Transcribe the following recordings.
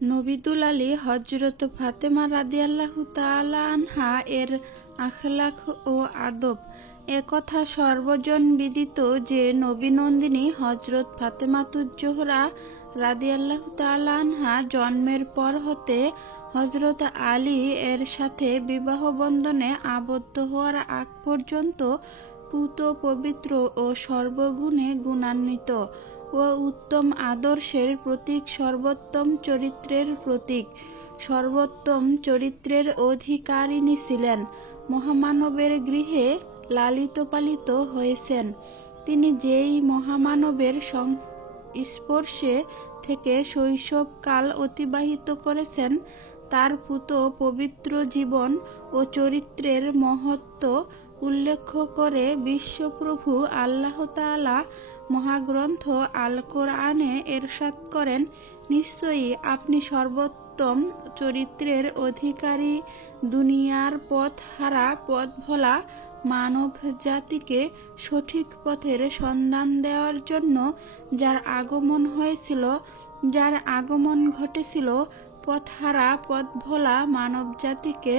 নবিদুল আলী হজরত ফাতেমা রাদিয়াল্লাহু তাআলা আনহা এর আখলাক ও আদব। একথা সর্বজন বিদিত যে নবী নন্দিনী হজরত ফাতেমাতুজ্জোহরা রাদিয়াল্লাহু তাআলা আনহা জন্মের পর হতে হজরত আলী এর সাথে বিবাহ বন্ধনে আবদ্ধ হওয়ার আগ পর্যন্ত পূত পবিত্র ও সর্বগুণে গুণান্বিত ও উত্তম আদর্শের প্রতীক, সর্বোত্তম চরিত্রের প্রতীক, সর্বোত্তম চরিত্রের অধিকারিণী ছিলেন। মহামানবের গৃহে লালিত পালিত হয়েছেন। তিনি যেই মহামানবের সংস্পর্শে থেকে শৈশবকাল অতিবাহিত করেছেন, তার পূত পবিত্র জীবন ও চরিত্রের মহত্ব উল্লেখ করে বিশ্বপ্রভু আল্লাহ তাআলা মহাগ্রন্থ আল কোরআনে এরশাদ করেন, নিশ্চয়ই আপনি সর্বোত্তম চরিত্রের অধিকারী, দুনিয়ার পথ হারা পথভোলা মানব জাতিকে সঠিক পথের সন্ধান দেওয়ার জন্য যার আগমন হয়েছিল, যার আগমন ঘটেছিল পথহারা পথভোলা মানব জাতিকে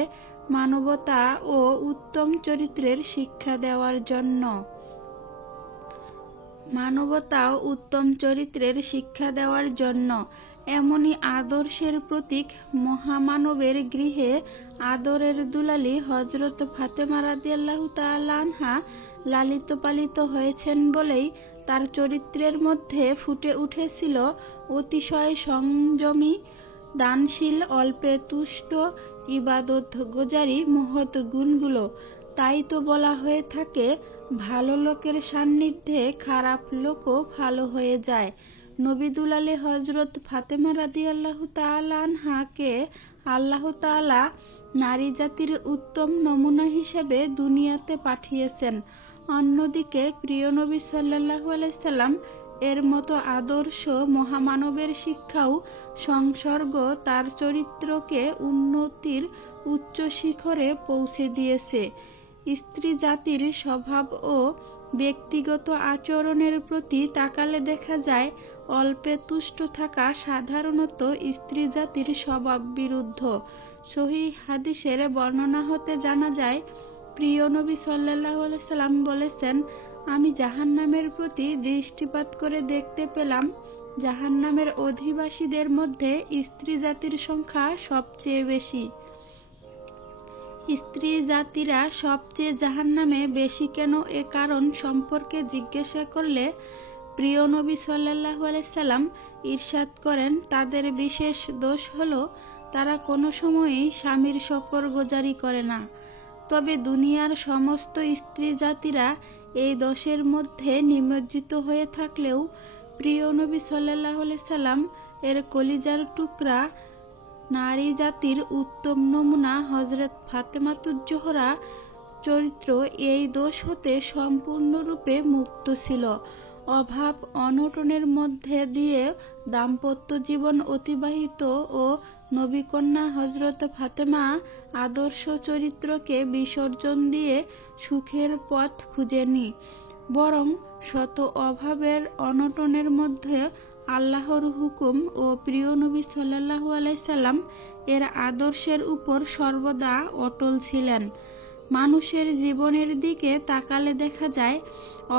মানবতা ও উত্তম চরিত্রের শিক্ষা দেওয়ার জন্য। মানবতা ও উত্তম চরিত্রের শিক্ষা দেওয়ার জন্য এমনই আদর্শের প্রতীক মহামানবের গৃহে আদরের দুলালী হজরত ফাতেমা রাদিয়াল্লাহু তাআলা আনহা লালিত পালিত হয়েছেন বলেই তার চরিত্রের মধ্যে ফুটে উঠেছিল অতিশয় সংযমী, দানশীল, অল্পে তুষ্ট, ইবাদত গোজারি মহৎ গুণগুলো। তাই তো বলা হয়ে থাকে, ভালো লোকের সান্নিধ্যে খারাপ লোকও ভালো হয়ে যায়। নবিদুল আলী হজরত ফাতেমা রাদিয়াল্লাহু তাআলা আনহাকে আল্লাহ তাআলা নারী জাতির উত্তম নমুনা হিসেবে দুনিয়াতে পাঠিয়েছেন। অন্যদিকে প্রিয় নবী সাল্লাল্লাহু আলাইহি সাল্লাম এর মতো আদর্শ মহামানবের শিক্ষাও সংসর্গ তার চরিত্রকে উন্নতির উচ্চ শিখরে পৌঁছে দিয়েছে। স্ত্রী জাতির স্বভাব ও ব্যক্তিগত আচরণের প্রতি তাকালে দেখা যায়, অল্পে তুষ্ট থাকা সাধারণত স্ত্রী জাতির স্বভাব বিরুদ্ধ। সহিহ হাদিসের বর্ণনা হতে জানা যায়, প্রিয় নবী সাল্লাল্লাহু আলাইহি সাল্লাম বলেছেন, আমি জাহান্নামের প্রতি দৃষ্টিপাত করে দেখতে পেলাম, জাহান্নামের অধিবাসীদের মধ্যে স্ত্রী জাতির সংখ্যা সবচেয়ে বেশি। স্ত্রী জাতিরা সবচেয়ে জাহান্নামে বেশি কেন, এ কারণ সম্পর্কে জিজ্ঞাসা করলে প্রিয় নবী সাল্লাল্লাহু আলাইহি সাল্লাম ইরশাদ করেন, তাদের বিশেষ দোষ হলো তারা কোনো সময়ই স্বামীর শকর গোজারি করে না। তবে দুনিয়ার সমস্ত স্ত্রী জাতিরা এই দোষের মধ্যে নিমজ্জিত হয়ে থাকলেও প্রিয় নবী সাল্লাল্লাহু আলাইহি সাল্লাম এর কলিজার টুকরা নারী জাতির উত্তম নমুনা হযরত ফাতেমাতুজ্জোহরা চরিত্র এই দোষ হতে সম্পূর্ণরূপে মুক্ত ছিল। অভাব অনটনের মধ্যে দিয়ে দাম্পত্য জীবন অতিবাহিত ও নবীকন্যা হযরত ফাতেমা আদর্শ চরিত্রকে বিসর্জন দিয়ে সুখের পথ খুঁজেনি, বরং শত অভাবের অনটনের মধ্যে আল্লাহর হুকুম ও প্রিয় নবী সাল্লাল্লাহু আলাইহি সাল্লাম এর আদর্শের উপর সর্বদা অটল ছিলেন। মানুষের জীবনের দিকে তাকালে দেখা যায়,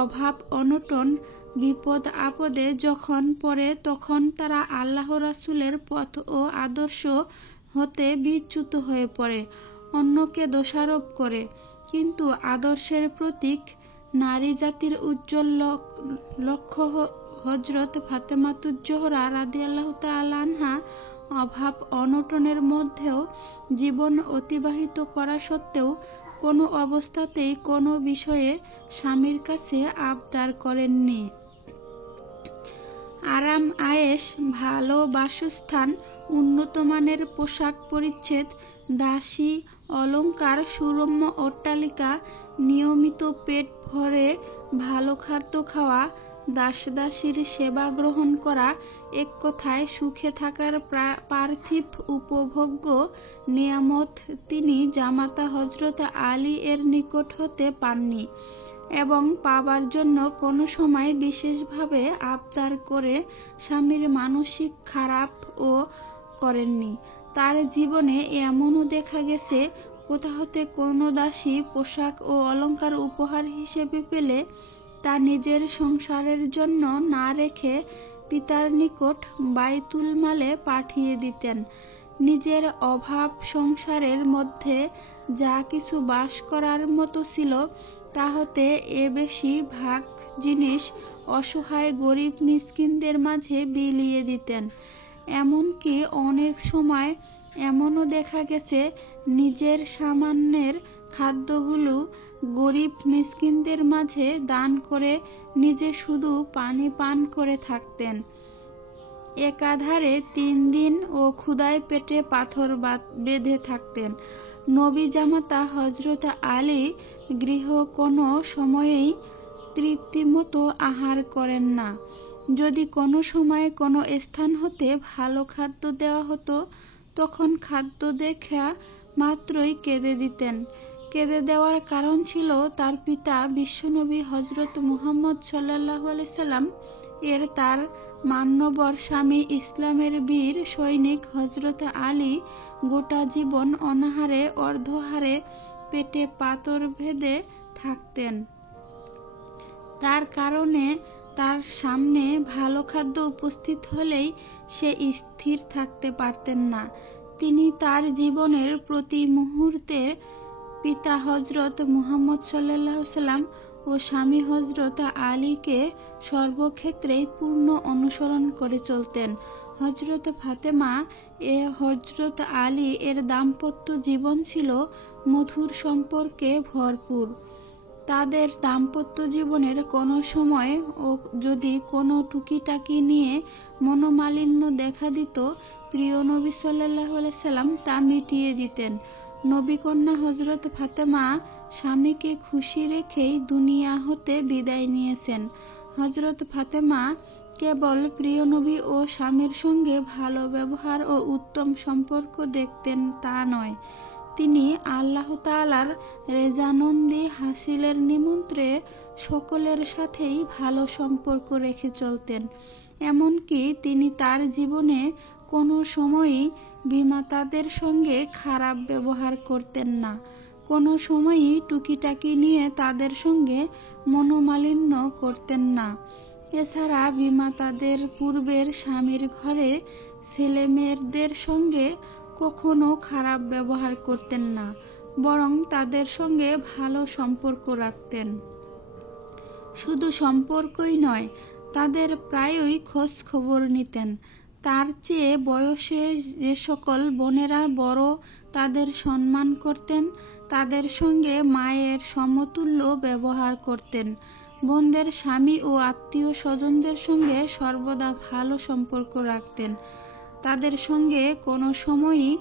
অভাব অনটন বিপদ আপদে যখন পড়ে তখন তারা আল্লাহ রাসূলের পথ ও আদর্শ হতে বিচ্যুত হয়ে পড়ে, অন্যকে দোষারোপ করে। কিন্তু আদর্শের প্রতীক নারী জাতির উজ্জ্বল লক্ষ্য হযরত ফাতেমাতুজ্জোহরা রাদিয়াল্লাহু তাআলা আনহা অভাব অনটনের মধ্যেও জীবন অতিবাহিত করা সত্ত্বেও কোনো অবস্থাতেই কোনো বিষয়ে স্বামীর কাছে আবদার করেননি। আরাম আয়েশ, ভালো বাসস্থান, উন্নত মানের পোশাক পরিচ্ছদ, দাসী অলংকার, সুরম্য অট্টালিকা, নিয়মিত পেট ভরে ভালো খাদ্য খাওয়া, দাস-দাসীর সেবা গ্রহণ করা, এক কথায় সুখে থাকার পার্থিব উপভোগ্য নিয়ামত তিনি জামাতা হযরত আলী এর নিকট হতে পাননি এবং পাবার জন্য কোনো সময় বিশেষভাবে আবদার করে স্বামীর মানসিক খারাপ ও করেননি। তার জীবনে এমনও দেখা গেছে, কোথা হতে কোনো দাসী পোশাক ও অলংকার উপহার হিসেবে পেলে তা নিজের সংসারের জন্য না রেখে পিতার নিকট বাইতুল মালে পাঠিয়ে দিতেন। নিজের অভাব সংসারের মধ্যে যা কিছু বাস করার মতো ছিল তা হতে বেশি ভাগ জিনিস অসহায় গরিব মিসকিনদের মাঝে বিলিয়ে দিতেন। এমনকি অনেক সময় এমনও দেখা গেছে, নিজের সামান্যের খাদ্যগুলো গরিব মিসকিনদের মাঝে দান করে নিজে শুধু পানি পান করে থাকতেন। একাধারে 3 দিন ও ক্ষুধায় পেটে পাথর বেঁধে থাকতেন। নবী জামাতা হযরত আলী গৃহ কোনো সময়েই তৃপ্তিমতো আহার করেন না। যদি কোনো সময় কোনো স্থান হতে ভালো খাদ্য দেওয়া হতো, তখন খাদ্য দেখা মাত্রই কেঁদে দিতেন। কেঁদে দেওয়ার কারণ ছিল তার পিতা বিশ্বনবী হযরত মুহাম্মদ সাল্লাল্লাহু আলাইহি সাল্লাম এর তার মান্যবর স্বামী ইসলামের বীর সৈনিক হযরত আলী গোটা জীবন অনাহারে অর্ধহারে পেটে পাথর বেঁধে থাকতেন। তার কারণে তার সামনে ভালো খাদ্য উপস্থিত হলেই সে স্থির থাকতে পারতেন না। তিনি তার জীবনের প্রতি মুহূর্তে পিতা হযরত মুহাম্মদ সাল্লাল্লাহু আলাইহি সাল্লাম ও স্বামী হযরত আলীকে সর্বক্ষেত্রেই পূর্ণ অনুসরণ করে চলতেন। হযরত ফাতেমা হযরত আলী এর দাম্পত্য জীবন ছিল মধুর সম্পর্কে ভরপুর। তাদের দাম্পত্য জীবনের কোনো সময় ও যদি কোনো টুকিটাকি নিয়ে মনোমালিন্য দেখা দিত, প্রিয় নবী সাল্লাল্লাহু আলাইহি সাল্লাম তা মিটিয়ে দিতেন। নবীকন্যা হযরত ফাতেমা স্বামীকে খুশি রেখেই দুনিয়া হতে বিদায় নিয়েছেন। হযরত ফাতেমা কেবল প্রিয় নবী ও স্বামীর সঙ্গে ভালো ব্যবহার ও উত্তম সম্পর্ক দেখতেন তা নয়, তিনি আল্লাহ তাআলার রেজানন্দি হাসিলের নিমন্ত্রে সকলের সাথেই ভালো সম্পর্ক রেখে চলতেন। এমনকি তিনি তার জীবনে কোনো সময়ই বিমাতাদের সঙ্গে খারাপ ব্যবহার করতেন না, কোনো সময়ই টুকিটাকি নিয়ে তাদের সঙ্গে মনোমালিন্য করতেন না। এছাড়া বিমাতাদের পূর্বের স্বামীর ঘরে ছেলেমেয়েদের সঙ্গে কখনো খারাপ ব্যবহার করতেন না, বরং তাদের সঙ্গে ভালো সম্পর্ক রাখতেন। শুধু সম্পর্কই নয়, তাদের প্রায়ই খোঁজ খবর নিতেন। তার চেয়ে বয়সে যে সকল বোনেরা বড় তাদের সম্মান করতেন, তাদের সঙ্গে মায়ের সমতুল্য ব্যবহার করতেন। বোনদের স্বামী ও আত্মীয় স্বজনদের সঙ্গে সর্বদা ভালো সম্পর্ক রাখতেন। তাদের সঙ্গে কোনো সময়ই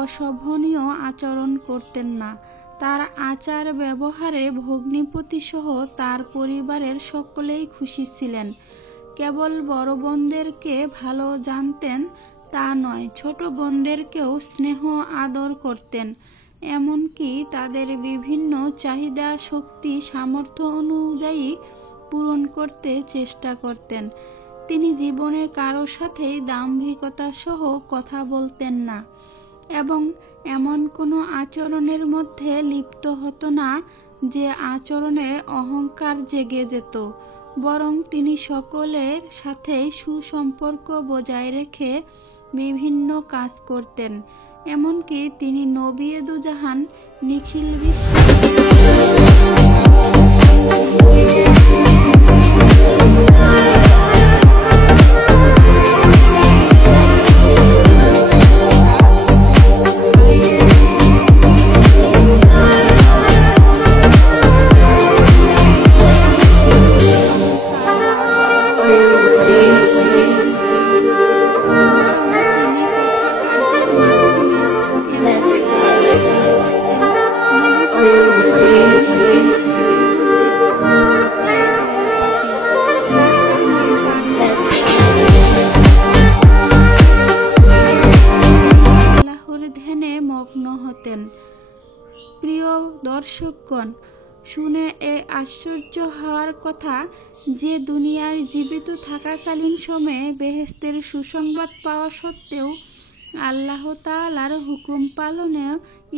অশোভনীয় আচরণ করতেন না। তার আচার ব্যবহারে ভগ্নিপতি সহ তার পরিবারের সকলেই খুশি ছিলেন। কেবল বড় বোনদেরকে ভালো জানতেন তা নয়, ছোট বোনদেরকেও স্নেহ আদর করতেন। এমনকি তাদের বিভিন্ন চাহিদা শক্তি সামর্থ্য অনুযায়ী পূরণ করতে চেষ্টা করতেন। তিনি জীবনে কারো সাথেই দাম্ভিকতা সহ কথা বলতেন না এবং এমন কোনো আচরণের মধ্যে লিপ্ত হতো না যে আচরণে অহংকার জেগে যেত, বরং তিনি সকলের সাথেই সুসম্পর্ক বজায় রেখে বিভিন্ন কাজ করতেন। এমনকি তিনি নবী দুজাহান নিখিল বিশ্বের প্রিয় দর্শকগণ, শুনে এ আশ্চর্য হওয়ার কথা যে দুনিয়ায় জীবিত থাকাকালীন সময়ে বেহেশতের সুসংবাদ পাওয়া সত্ত্বেও আল্লাহ তাআলার হুকুম পালনে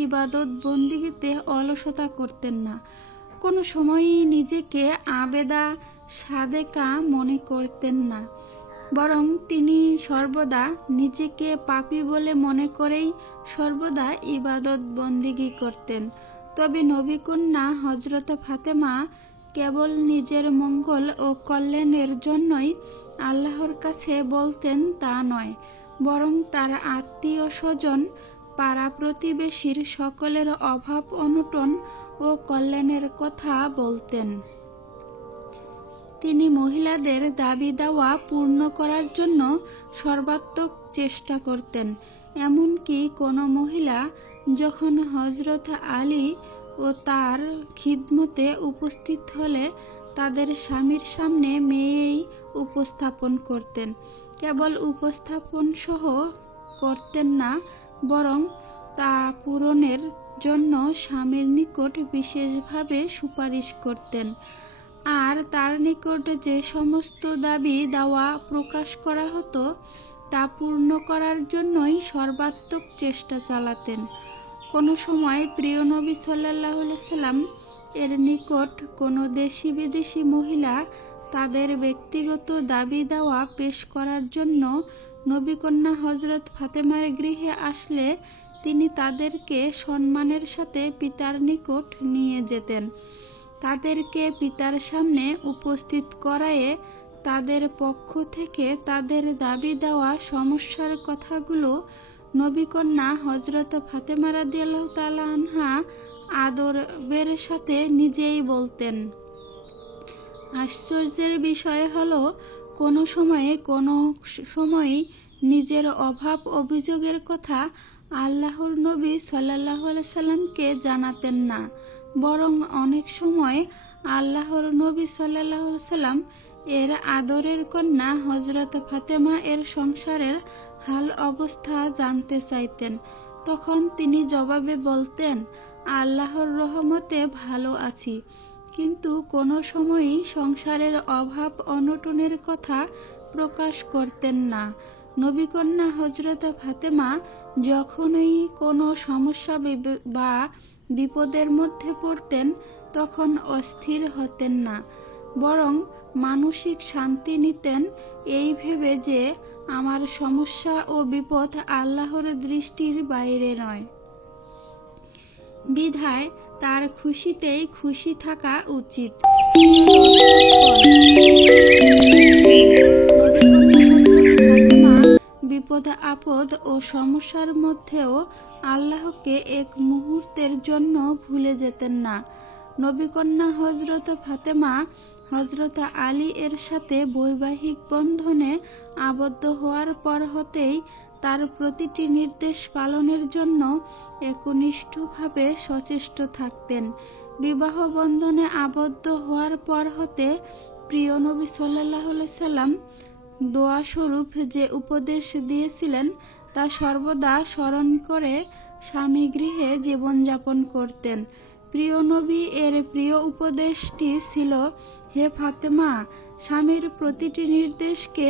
ইবাদত বন্দিগিতে অলসতা করতেন না। কোনো সময়ই নিজেকে আবেদা সাদেকা মনে করতেন না, বরং তিনি সর্বদা নিজেকে পাপী বলে মনে করেই সর্বদা ইবাদত বন্দিগি করতেন। তবে নবীকন্যা হযরত ফাতেমা কেবল নিজের মঙ্গল ও কল্যাণের জন্যই আল্লাহর কাছে বলতেন তা নয়, বরং তার আত্মীয় স্বজন, পাড়া প্রতিবেশীর সকলের অভাব অনটন ও কল্যাণের কথা বলতেন। তিনি মহিলাদের দাবি দাওয়া পূর্ণ করার জন্য সর্বাত্মক চেষ্টা করতেন। এমনকি কোনো মহিলা যখন হযরত আলী ও তার খিদমতে উপস্থিত হলে তাদের স্বামীর সামনে মেয়েই উপস্থাপন করতেন। কেবল উপস্থাপন সহ করতেন না, বরং তা পূরণের জন্য স্বামীর নিকট বিশেষভাবে সুপারিশ করতেন। আর তার নিকট যে সমস্ত দাবি দাওয়া প্রকাশ করা হতো তা পূর্ণ করার জন্যই সর্বাত্মক চেষ্টা চালাতেন। কোনো সময় প্রিয় নবী সাল্লাল্লাহু আলাইহি সাল্লাম এর নিকট কোনো দেশি বিদেশি মহিলা তাদের ব্যক্তিগত দাবি দাওয়া পেশ করার জন্য নবীকন্যা হযরত ফাতেমার গৃহে আসলে তিনি তাদেরকে সম্মানের সাথে পিতার নিকট নিয়ে যেতেন। তাদেরকে পিতার সামনে উপস্থিত করায়ে তাদের পক্ষ থেকে তাদের দাবি দেওয়া সমস্যার কথাগুলো নবীকন্যা হযরত ফাতেমা রাদিয়াল্লাহু তাআলা আনহা আদরের সাথে নিজেই বলতেন। আশ্চর্যের বিষয় হলো, কোনো সময় নিজের অভাব অভিযোগের কথা আল্লাহর নবী সাল্লাল্লাহু আলাইহি সাল্লামকে জানাতেন না, বরং অনেক সময় আল্লাহর নবী সাল্লাল্লাহু আলাইহি সাল্লাম এর আদরের কন্যা হযরত ফাতেমা এর সংসারের হাল অবস্থা জানতে চাইতেন। তখন তিনি জবাবে বলতেন, আল্লাহর রহমতে ভালো আছি। কিন্তু কোনো সময়ই সংসারের অভাব অনটনের কথা প্রকাশ করতেন না। নবীকন্যা হযরত ফাতেমা যখনই কোনো সমস্যা বা বিপদের মধ্যে পড়তেন তখন অস্থির হতেন না, বরং মানসিক শান্তি নিতেন এই ভেবে যে আমার সমস্যা ও বিপদ আল্লাহর দৃষ্টির বাইরে নয়, বিধায় তার খুশিতেই খুশি থাকা উচিত। বিপদ আপদ ও সমস্যার মধ্যেও আল্লাহকে এক মুহূর্তের জন্য ভুলে যেতেন না। নবীকন্যা হযরত ফাতেমা হযরত আলী এর সাথে বৈবাহিক বন্ধনে আবদ্ধ হওয়ার পর হতেই তার প্রতিটি নির্দেশ পালনের জন্য একনিষ্ঠভাবে সচেষ্ট থাকতেন। বিবাহ বন্ধনে আবদ্ধ হওয়ার পর হতে প্রিয় নবী সাল্লাল্লাহু আলাইহি সাল্লাম দোয়া স্বরূপ যে উপদেশ দিয়েছিলেন তা সর্বদা স্মরণ করে স্বামী গৃহে জীবনযাপন করতেন। প্রিয় নবী এর প্রিয় উপদেশটি ছিল, হে ফাতেমা, স্বামীর প্রতিটি নির্দেশকে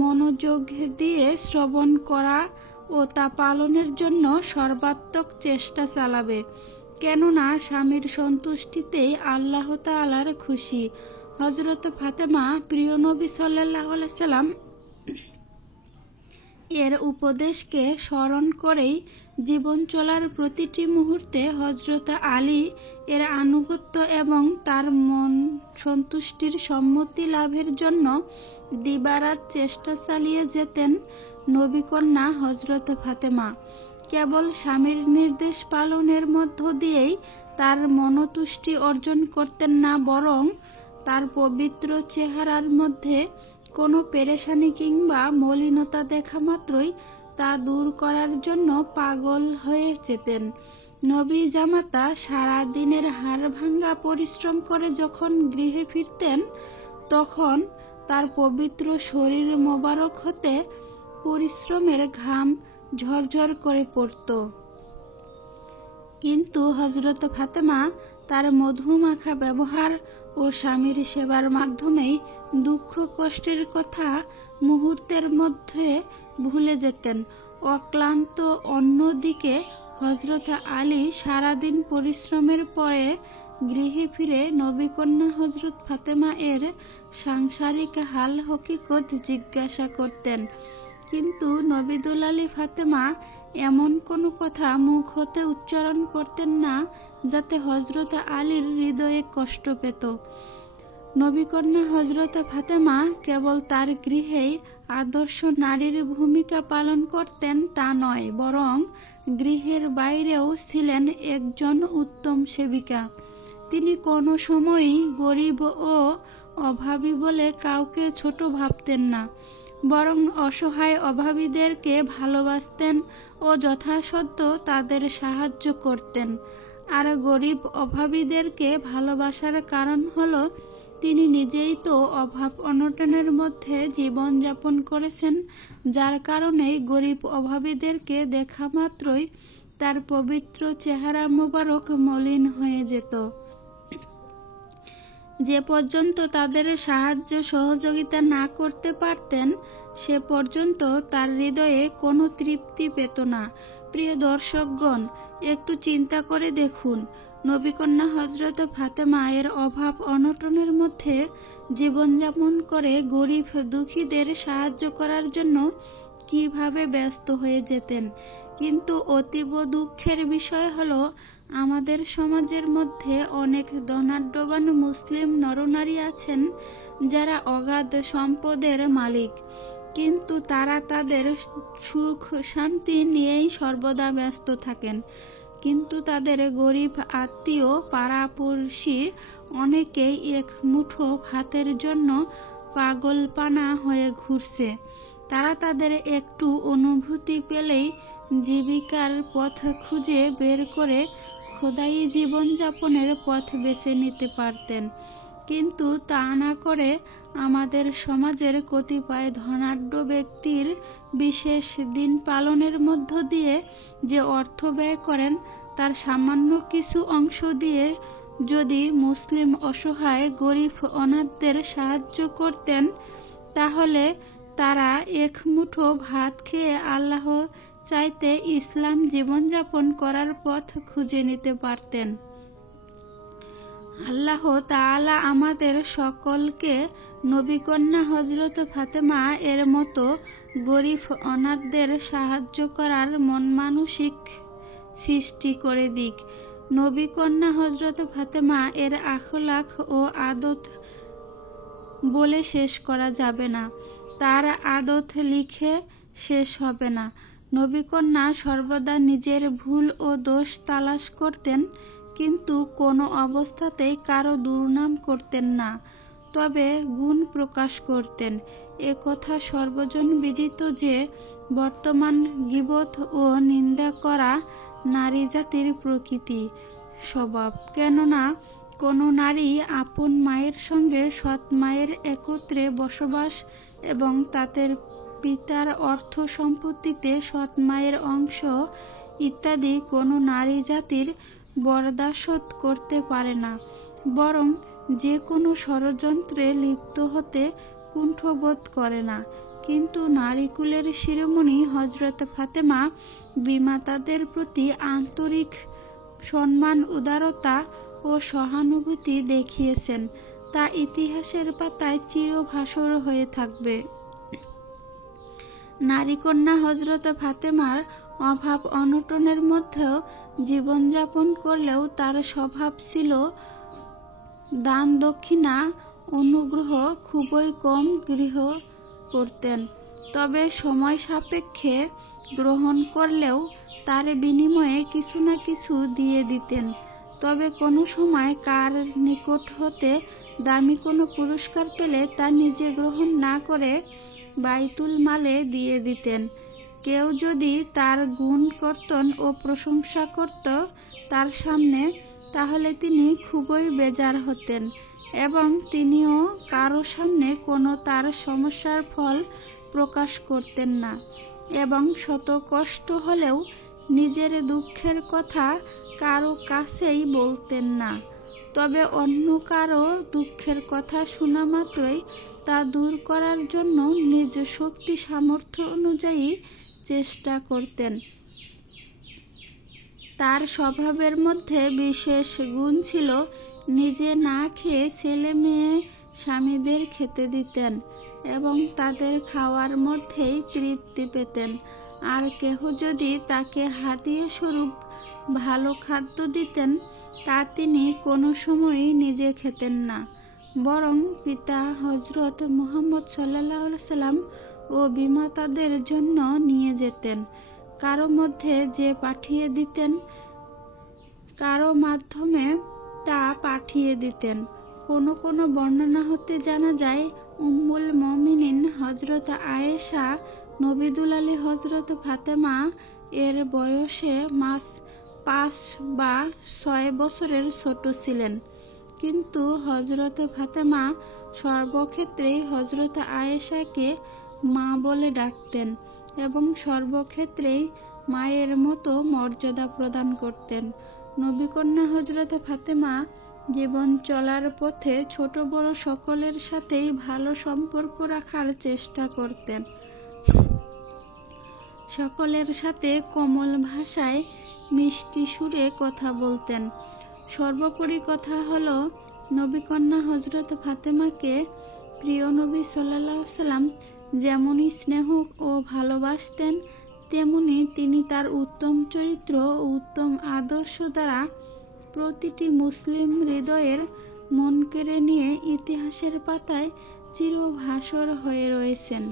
মনোযোগ দিয়ে শ্রবণ করা ও তা পালনের জন্য সর্বাত্মক চেষ্টা চালাবে, কেননা স্বামীর সন্তুষ্টিতেই আল্লাহ তাআলার খুশি। হযরত ফাতেমা প্রিয় নবী সাল্লাল্লাহু আলাইহি সাল্লাম এর উপদেশকে স্মরণ করেই জীবন চলার প্রতিটি মুহূর্তে হযরত আলী এর আনুগত্য এবং তার মন সন্তুষ্টির সম্মতি লাভের জন্য দিবারাত চেষ্টা চালিয়ে যেতেন। নবীকন্যা হযরত ফাতেমা কেবল স্বামীর নির্দেশ পালনের মধ্য দিয়েই তার মনোতুষ্টি অর্জন করতেন না, বরং তার পবিত্র চেহারার মধ্যে কোনো পেরেশানি কিংবা মলিনতা দেখা মাত্রই তা দূর করার জন্য পাগল হয়ে যেতেন। নবী জামাতা সারা দিনের হাড়ভাঙ্গা পরিশ্রম করে যখন গৃহে ফিরতেন তখন তার পবিত্র শরীর মোবারক হতে পরিশ্রমের ঘাম ঝরঝর করে পড়ত। কিন্তু হযরত ফাতেমা তার মধুমাখা ব্যবহার ও স্বামীর সেবার মাধ্যমেই দুঃখ কষ্টের কথা মুহূর্তের মধ্যে ভুলে যেতেন। অক্লান্ত। অন্যদিকে হযরত আলী সারাদিন পরিশ্রমের পরে গৃহে ফিরে নবীকন্যা হযরত ফাতেমা এর সাংসারিক হাল হকিকত জিজ্ঞাসা করতেন। কিন্তু নবী দুলালী ফাতেমা এমন কোনো কথা মুখ হতে উচ্চারণ করতেন না যাতে হযরত আলীর হৃদয়ে কষ্ট পেত। নবীকন্যা হযরত ফাতেমা কেবল তার গৃহেই আদর্শ নারীর ভূমিকা পালন করতেন তা নয়, বরং গৃহের বাইরেও ছিলেন একজন উত্তম সেবিকা। তিনি কোনো সময়ই গরিব ও অভাবী বলে কাউকে ছোট ভাবতেন না, বরং অসহায় অভাবীদেরকে ভালোবাসতেন ও যথাসাধ্য তাদের সাহায্য করতেন। আর গরিব অভাবীদেরকে ভালোবাসার কারণ হলো তিনি নিজেই তো অভাব অনটনের মধ্যে জীবন যাপন করেছেন, যার কারণেই গরিব অভাবীদেরকে দেখা মাত্রই তার পবিত্র চেহারা মোবারক মলিন হয়ে যেত। যে পর্যন্ত তাদের সাহায্য সহযোগিতা না করতে পারতেন সে পর্যন্ত তার হৃদয়ে কোনো তৃপ্তি পেত না। প্রিয় দর্শকগণ, একটু চিন্তা করে দেখুন, নবীকন্যা হযরত ফাতেমা এর অভাব অনটনের মধ্যে জীবনযাপন করে গরিব দুঃখীদের সাহায্য করার জন্য কিভাবে ব্যস্ত হয়ে যেতেন। কিন্তু অতীব দুঃখের বিষয় হলো আমাদের সমাজের মধ্যে অনেক ধনাঢ্যবান মুসলিম নরনারী আছেন যারা অগাধ সম্পদের মালিক, কিন্তু তারা তাদের সুখ শান্তি নিয়েই সর্বদা ব্যস্ত থাকেন। কিন্তু তাদের গরিব আত্মীয় পাড়াপড়শি অনেকেই এক মুঠো ভাতের জন্য পাগলপানা হয়ে ঘুরছে। তারা তাদের একটু অনুভূতি পেলেই জীবিকার পথ খুঁজে বের করে খোদাই জীবনযাপনের পথ বেছে নিতে পারতেন, কিন্তু তা না করে আমাদের সমাজের কতিপয় ধনাঢ্য ব্যক্তির বিশেষ দিন পালনের মধ্য দিয়ে যে অর্থ ব্যয় করেন তার সামান্য কিছু অংশ দিয়ে যদি মুসলিম অসহায় গরিব অনাথদের সাহায্য করতেন, তাহলে তারা এক মুঠো ভাত খেয়ে আল্লাহ চাইতে ইসলাম জীবনযাপন করার পথ খুঁজে নিতে পারতেন। আল্লাহ তাআলা আমাদের সকলকে নবীকন্যা হযরত ফাতেমা এর মতো গরিব অনাথদের সাহায্য করার মন মানসিক সৃষ্টি করে দিক। নবীকন্যা হযরত ফাতেমা এর আখলাক ও আদত বলে শেষ করা যাবে না, তার আদত লিখে শেষ হবে না। নবীকন্যা সর্বদা নিজের ভুল ও দোষ তালাশ করতেন, কিন্তু কোনো অবস্থাতেই কারো দুর্নাম করতেন না, তবে গুণ প্রকাশ করতেন। এ কথা সর্বজন বিদিত যে বর্তমান গীবত ও নিন্দা করা নারী জাতির প্রকৃতি স্বভাব। কেননা কোনো নারী আপন মায়ের সঙ্গে সৎ মায়ের একত্রে বসবাস এবং তাদের পিতার অর্থ সম্পত্তিতে সৎ মায়ের অংশ ইত্যাদি কোনো নারী জাতির বরদাশত করতে পারে না, বরং যে কোনো ষড়যন্ত্রে লিপ্ত হতে কুণ্ঠবোধ করে না। কিন্তু নারীকুলের শিরোমণি হযরত ফাতেমা বিমাতাদের প্রতি আন্তরিক সম্মান, উদারতা ও সহানুভূতি দেখিয়েছেন, তা ইতিহাসের পাতায় চিরভাসুর হয়ে থাকবে। নারীকন্যা হযরত ফাতেমার অভাব অনটনের মধ্যেও জীবনযাপন করলেও তার স্বভাব ছিল দান দক্ষিণা অনুগ্রহ খুবই কম গৃহ করতেন, তবে সময় সাপেক্ষে গ্রহণ করলেও তার বিনিময়ে কিছু না কিছু দিয়ে দিতেন। তবে কোনো সময় কার নিকট হতে দামি কোনো পুরস্কার পেলে তা নিজে গ্রহণ না করে বাইতুল মালে দিয়ে দিতেন। কেউ যদি তার গুণ কর্তন ও প্রশংসা করত তার সামনে, তাহলে তিনি খুবই বেজার হতেন এবং তিনিও কারো সামনে কোনো তার সমস্যার ফল প্রকাশ করতেন না, এবং শত কষ্ট হলেও নিজের দুঃখের কথা কারো কাছেই বলতেন না। তবে অন্য কারো দুঃখের কথা শোনা মাত্রই তা দূর করার জন্য নিজ শক্তি সামর্থ্য অনুযায়ী চেষ্টা করতেন। তার স্বভাবের মধ্যে বিশেষ গুণ ছিল নিজে না খেয়ে ছেলে মেয়ে স্বামীদের খেতে দিতেন এবং তাদের খাওয়ার মধ্যেই তৃপ্তি পেতেন। আর কেহ যদি তাকে হাদিয়া স্বরূপ ভালো খাদ্য দিতেন তা তিনি কোনো সময়ই নিজে খেতেন না, বরং পিতা হযরত মুহাম্মদ সাল্লাল্লাহু আলাইহি সাল্লাম ও বিমাতাদের জন্য নিয়ে যেতেন। কারো মধ্যে যে পাঠিয়ে দিতেন, কারো মাধ্যমে তা পাঠিয়ে দিতেন। কোনো কোনো বর্ণনা হতে জানা যায় উম্মুল মুমিনিন হযরত আয়েশা নবী-দুলালী হযরত ফাতেমা এর বয়সে 5 বা 6 বছরের ছোট ছিলেন, কিন্তু হযরত ফাতেমা সর্বক্ষেত্রেই হযরত আয়েশাকে মা বলে ডাকতেন এবং সর্বক্ষেত্রেই মায়ের মতো মর্যাদা প্রদান করতেন। নবীকন্যা হযরত ফাতেমা জীবন চলার পথে ছোট বড় সকলের সাথেই ভালো সম্পর্ক রাখার চেষ্টা করতেন। সকলের সাথে কোমল ভাষায় মিষ্টি সুরে কথা বলতেন। সর্বোপরি কথা হলো, নবীকন্যা হযরত ফাতেমাকে প্রিয় নবী সাল্লাল্লাহু আলাইহি সাল্লাম যেমনই স্নেহ ও ভালোবাসতেন, তেমনি তিনি তার উত্তম চরিত্র ও উত্তম আদর্শ দ্বারা প্রতিটি মুসলিম হৃদয়ের মন কেড়ে নিয়ে ইতিহাসের পাতায় চিরভাস্বর হয়ে রয়েছেন।